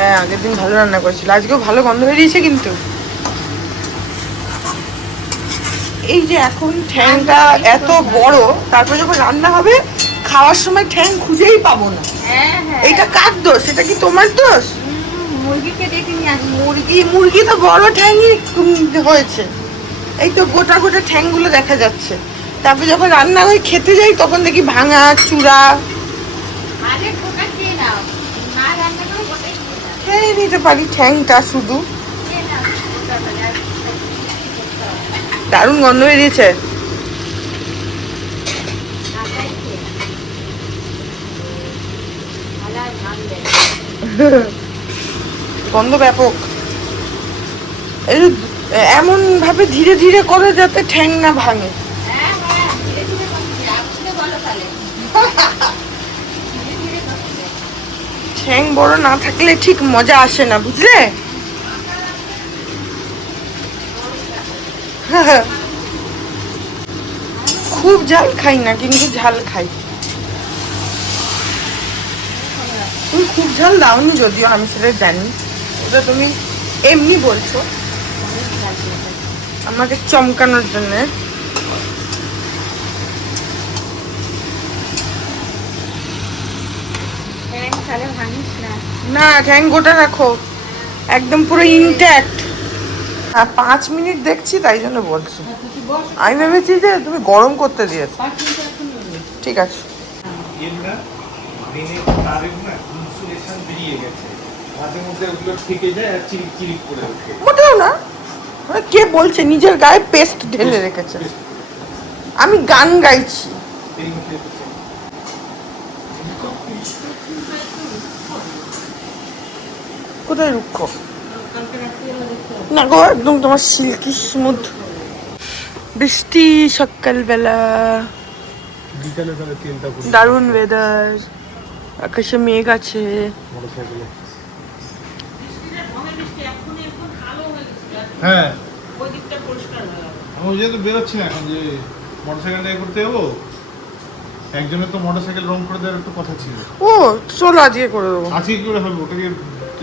হ্যাঁ আগের দিন ভালো রান্না করেছিল, আজকেও ভালো গন্ধ বেরিয়েছে কিন্তু। এই যে এখন ঠ্যাংটা এত বড়, তারপরে যখন রান্না হবে খাওয়ার সময় ঠ্যাং খুঁজেই পাবো না। এইটা কার দোষ? এটা কি তোমার দোষ? মুরগিকে ডেকে নিয়ে আসি। মুরগি তো বড় ঠ্যাংই হয়েছে, এই তো গোটা গোটা ঠ্যাংগুলো দেখা যাচ্ছে। তারপরে যখন রান্না হয় খেতে যাই তখন দেখি ভাঙা চূড়া। খেয়ে নিতে পারি ঠ্যাংটা শুধু। দারুণ গন্ধ বেরিয়েছে। গন্ধ ব্যাপক। এই এমন ভাবে ধীরে ধীরে করে যাতে ঠ্যাং না ভাঙে। ঠ্যাং বড় না থাকলে ঠিক মজা আসে না, বুঝলে? খুব ঝাল খাই না, কিন্তু ঝাল খাই। তুমি খুব ঝাল দাওনি যদিও, আমি সেটা জানি, ওটা তুমি এমনি বলছো আমাকে চমকানোর জন্য। না, ঠ্যাং গোটা রাখো, একদম পুরো ইনট্যাক্ট। 5 মিনিট দেখছি তাই জন্য বলছি। আমি ভেবেছি যে তুমি গরম করতে দিয়েছো। ঠিক আছে। মোটেও না, কে বলছে নিজের গায়ে পেস্ট ঢেলে রেখেছে? আমি গান গাইছি। কোথায় রুক্ষ? না গো, একদম তোমার সিল্কি স্মুথ। বৃষ্টি সকালবেলা, দারুণ ওয়েদার, আকাশে মেঘ আছে। হ্যাঁ আমি ওই জন্য বেরোচ্ছি না এখন, যে মোটরসাইকেল নিয়ে করতে যাবো। একজনের তো মোটরসাইকেল রং করে দেওয়ার একটু কথা ছিল। ও চলো আজকে করে দেবো। আজকে কি করে হবে? ওটাকে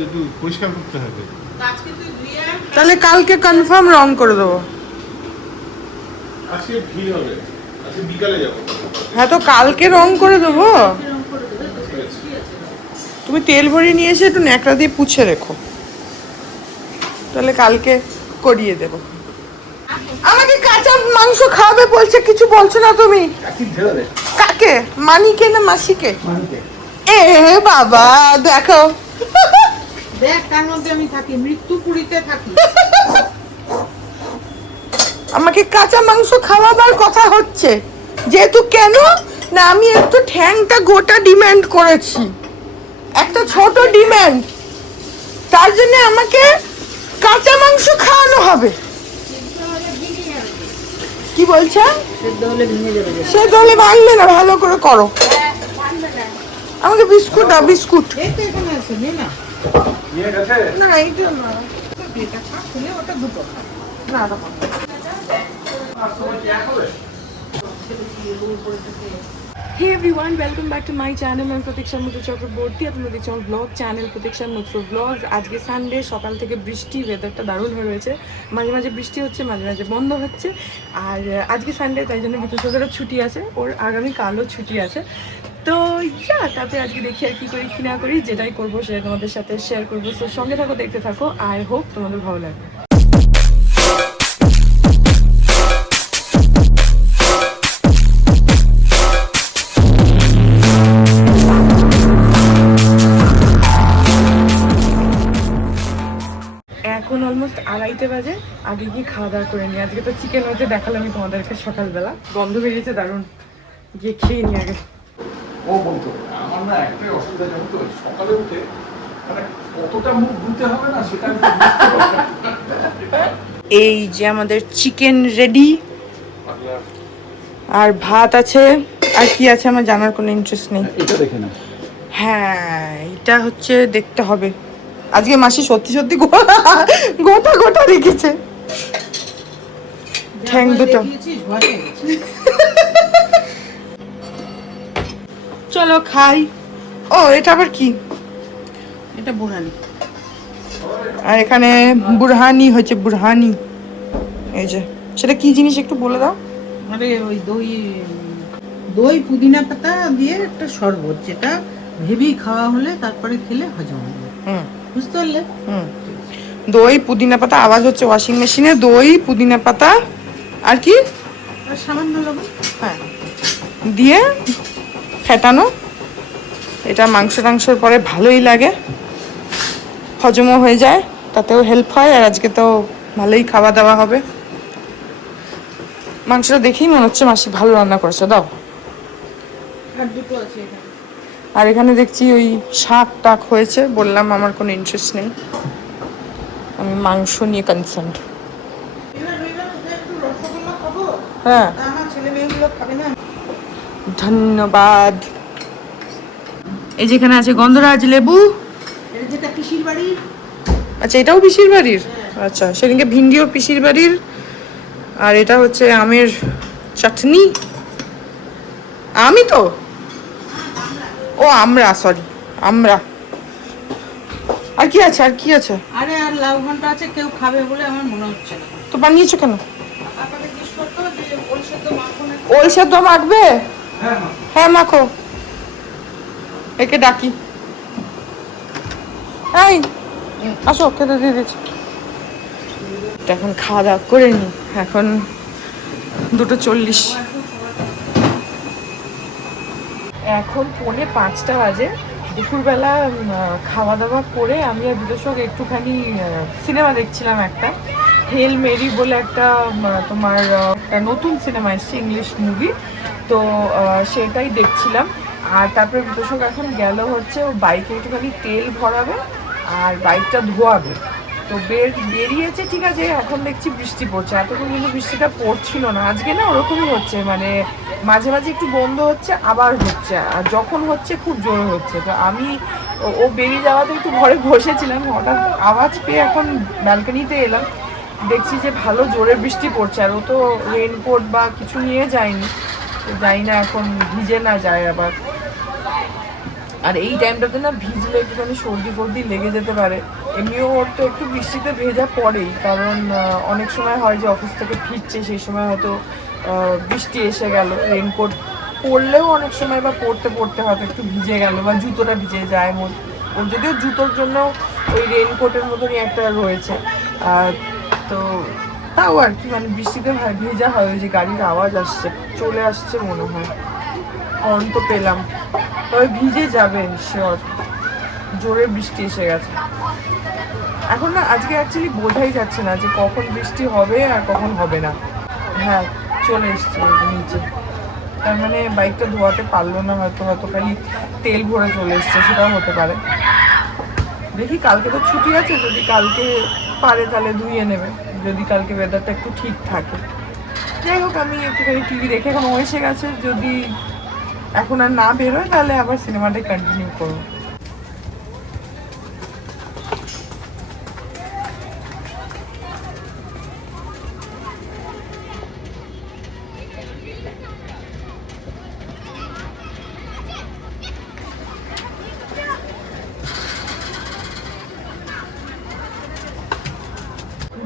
একটু পরিষ্কার করতে হবে। তাহলে কালকে কনফার্ম রং করে দেবো। আজকে ভিড় হবে, আজকে বিকালে যাবো। হ্যাঁ তো কালকে রং করে দেবো। তুমি তেল ভরিয়ে নিয়ে এসে একটু ন্যাকড়া দিয়ে পুছে রেখো, তাহলে কালকে করিয়ে দেবো। আমাকে কাঁচা মাংস খাওয়াবে বলছে, কিছু বলছো না তুমি। কাকে? মানিকে না মাসিকে? এ বাবা দেখো, দেখ তার মধ্যে আমি থাকি, মৃত্যুপুরীতে থাকি। আমাকে কাঁচা মাংস খাওয়াবার কথা হচ্ছে, যেহেতু কেন না আমি একটু ঠ্যাংটা গোটা ডিমান্ড করেছি, একটা ছোট ডিমান্ড, তার জন্য আমাকে কাঁচা মাংস খাওয়ানো হবে। কি বলছে? সে দলে ভাঙবে না, ভালো করে করো। আমাকে বিস্কুট দাও, বিস্কুট। না এইটা না, ওটা দুটো না। Hey everyone, welcome back to my channel. I'm Pratiksha Muthu Chakraborty. আপনারা দেখছেন আমার ব্লগ চ্যানেল প্রতীক্ষা মুথু ব্লগস। আজকে সানডে, সকাল থেকে বৃষ্টি, ওয়েদারটা দারুণ হয়ে রয়েছে। মাঝে মাঝে বৃষ্টি হচ্ছে, মাঝে মাঝে বন্ধ হচ্ছে। আর আজকে সানডে, তাই জন্য বিতুষদেরও ছুটি আছে, ওর আগামীকালও ছুটি আছে। তো তারপরে আজকে দেখি আর কি করি কি না করি, যেটাই করবো সেটা তোমাদের সাথে শেয়ার করবো। তো সঙ্গে থাকো, দেখতে থাকো, আই হোপ তোমাদের ভালো লাগবে। এখন অলমোস্ট 2:30 বাজে, আগে গিয়ে খাওয়া দাওয়া করে নিই। আজকে তো চিকেন হয়েছে, দেখালাম আমি তোমাদেরকে সকালবেলা, গন্ধ বেরিয়েছে দারুণ, গিয়ে খেয়ে নিই আগে। ও বলতো আমার না একটাই অসুবিধা, জানো তো, সকালে উঠে মানে কতটা মুখ ধুতে হবে না সেটা আমি বুঝতে পারি না। এই যে আমাদের চিকেন রেডি, আর ভাত আছে, আর কি আছে আমার জানার কোনো ইন্টারেস্ট নেই। এটা দেখে না। হ্যাঁ এটা হচ্ছে, দেখতে হবে। আজকে মাসি সত্যি সত্যি গোটা গোটা রেখেছে ঠ্যাং দুটো। চলো খাই। ও এটা আবার কি? এটা বোরানি। আর এখানে বুরহানি হচ্ছে, বুরহানি এই যে, সেটা কি জিনিস একটু বলে দাও। আরে ওই দই, দই পুদিনা পাতা দিয়ে একটা শরবত, যেটা হেভি খাওয়া হলে তারপরে খেলে হজম হবে। বুঝতে পারলে? দই পুদিনা পাতা, আওয়াজ হচ্ছে ওয়াশিং মেশিনে। দই পুদিনা পাতা আর কি, আর সামান্য লবণ। হ্যাঁ, দিয়ে ফেটানো। এটা মাংস টাংসর পরে ভালোই লাগে, হজমও হয়ে যায়, তাতেও হেল্প হয়। আর আজকে তো ভালোই খাওয়া দাওয়া হবে। মাংসটা দেখেই মনে হচ্ছে মাসি ভালো রান্না করেছে, দাও। আর দুটো আছে এখানে। আর এখানে দেখছি ওই শাক টাক হয়েছে, বললাম আমার কোনো ইন্টারেস্ট নেই, আমি মাংস নিয়ে কনসার্ন। হ্যাঁ, আমার ছেলে মেয়েগুলো খাবে না। ধন্যবাদ। এই যেখানে আছে গন্ধরাজ লেবু। যেটা পিসির বাড়ি। আচ্ছা, এটাও পিসির বাড়ির? আচ্ছা, সেদিনকে ভিন্ডিও পিসির বাড়ির। আর এটা হচ্ছে আমের চাটনি। আমি তো, ও আমরা, সরি আমরা। আর কি আছে, আর কি আছে? আরে আর লাউ ঘন্টা আছে, কেউ খাবে বলে আমার মনে হচ্ছে না। তো বানিয়েছো কেন? আপনাকে জিজ্ঞেস করতো যে ওল সেদ্ধ মাখো না। ওল সেদ্ধ মাখবে? হ্যাঁ মাখো। একে ডাকি, এই আসো, খেতে দিয়ে দিচ্ছি। এখন খাওয়া দাওয়া করে নি, এখন 2:40। এখন 4:45 বাজে। দুপুরবেলা খাওয়া দাওয়া করে আমি আর বিদেশক একটুখানি সিনেমা দেখছিলাম, একটা হেল মেরি বলে একটা তোমার একটা নতুন সিনেমা এসছে, ইংলিশ মুভি। তো সেটাই দেখছিলাম। আর তারপরে বিদেশক এখন গেল হচ্ছে ও বাইকে একটুখানি তেল ভরাবে আর বাইকটা ধোয়াবে। তো বেরিয়েছে, ঠিক আছে। এখন দেখছি বৃষ্টি পড়ছে, এতক্ষণ কিন্তু বৃষ্টিটা পড়ছিল না। আজকে না ওরকমই হচ্ছে, মানে মাঝে মাঝে একটু বন্ধ হচ্ছে, আবার হচ্ছে, আর যখন হচ্ছে খুব জোরে হচ্ছে। তো আমি ও বেরিয়ে যাওয়াতে একটু ঘরে বসেছিলাম, হঠাৎ আওয়াজ পেয়ে এখন ব্যালকনিতে এলাম, দেখছি যে ভালো জোরে বৃষ্টি পড়ছে। আর ও তো রেনকোট বা কিছু নিয়ে যায়নি, তো যাই না এখন ভিজে না যায় আবার। আর এই টাইমটাতে না ভিজলে একটুখানি সর্দি ফর্দি লেগে যেতে পারে। এমনিও ওর তো একটু বৃষ্টিতে ভেজা পড়েই, কারণ অনেক সময় হয় যে অফিস থেকে ফিরছে, সেই সময় হয়তো বৃষ্টি এসে গেল, রেনকোট পরলেও অনেক সময় বা পড়তে পড়তে হয়তো একটু ভিজে গেল বা জুতোটা ভিজে যায়। ওর যদিও জুতোর জন্য ওই রেনকোটের মতনই একটা রয়েছে, তো তাও আর কি, মানে বৃষ্টিতে ভেজা হয়। ওই যে গাড়ির আওয়াজ আসছে, চলে আসছে মনে হয়, হর্ন তো পেলাম, তবে ভিজে যাবে শিওর, জোরে বৃষ্টি এসে গেছে। এখন না আজকে অ্যাকচুয়ালি বোঝাই যাচ্ছে না যে কখন বৃষ্টি হবে আর কখন হবে না। হ্যাঁ, চলে এসছে নিচে, তার মানে বাইকটা ধোয়াতে পারলো না, হয়তো খালি তেল ভরে চলে এসছে, সেটাও হতে পারে। দেখি, কালকে তো ছুটি আছে, যদি কালকে পারে তাহলে ধুয়ে নেবে, যদি কালকে ওয়েদারটা একটু ঠিক থাকে। যাই হোক, আমি একটুখানি টিভি দেখে এখন এসে গেছে, যদি এখন আর না বেরোয় তাহলে আবার সিনেমাটাই কন্টিনিউ করবো।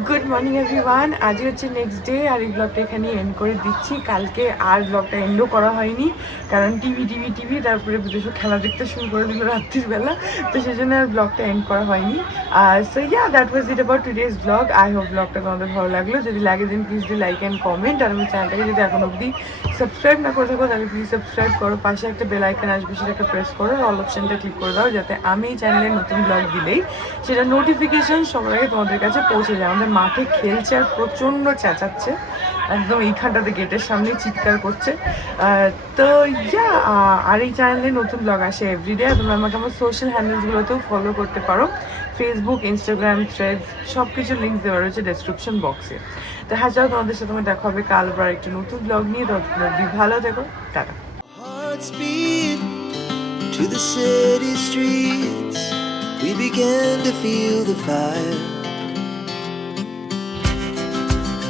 গুড মর্নিং এভরিওয়ান, আজই হচ্ছে নেক্সট ডে। আর এই ব্লগটা এখানে এন্ড করে দিচ্ছি। কালকে আর ব্লগটা এন্ডও করা হয়নি, কারণ টিভি তারপরে বিদেশে খেলা দেখতে শুরু করে দিল রাত্রিবেলা, তো সেই জন্য আর ব্লগটা এন্ড করা হয়নি। আর so yeah, that was it about today's blog. I hope ব্লগটা তোমাদের ভালো লাগলো। যদি লাগে then please do like and comment. আর আমার চ্যানেলটাকে যদি এখন অবধি সাবস্ক্রাইব না করে থাকো তাহলে প্লিজ সাবস্ক্রাইব করো, পাশে একটা বেল আইকন আসবে, সেটাকে প্রেস করো, অল অপশনটা ক্লিক করে দাও, যাতে আমি এই চ্যানেলে নতুন ব্লগ দিলেই সেটা নোটিফিকেশন সবার আগে তোমাদের কাছে পৌঁছে যায়। আমাদের মাঠে খেলছে আর প্রচণ্ড চেঁচাচ্ছে, একদম এইখানটাতে গেটের সামনে চিৎকার করছে। তো ইয়া, আর এই চ্যানেলে নতুন ব্লগ আসে এভরিডে। তোমরা আমাকে আমার সোশ্যাল হ্যান্ডেলসগুলোতেও ফলো করতে পারো, ফেসবুক, ইনস্টাগ্রাম, থ্রেডস, সব কিছু লিঙ্ক দেওয়া রয়েছে ডেসক্রিপশন বক্সে। তো হ্যাঁ, যাও, তোমাদের সাথে তোমার দেখা হবে কাল আবার একটা নতুন ব্লগ নিয়ে। ততক্ষণ ভালো থেকো, tata. To the city streets, we began to feel the fire.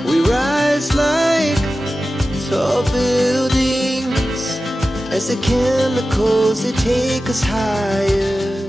We rise like tall buildings as the chemicals, they take us higher.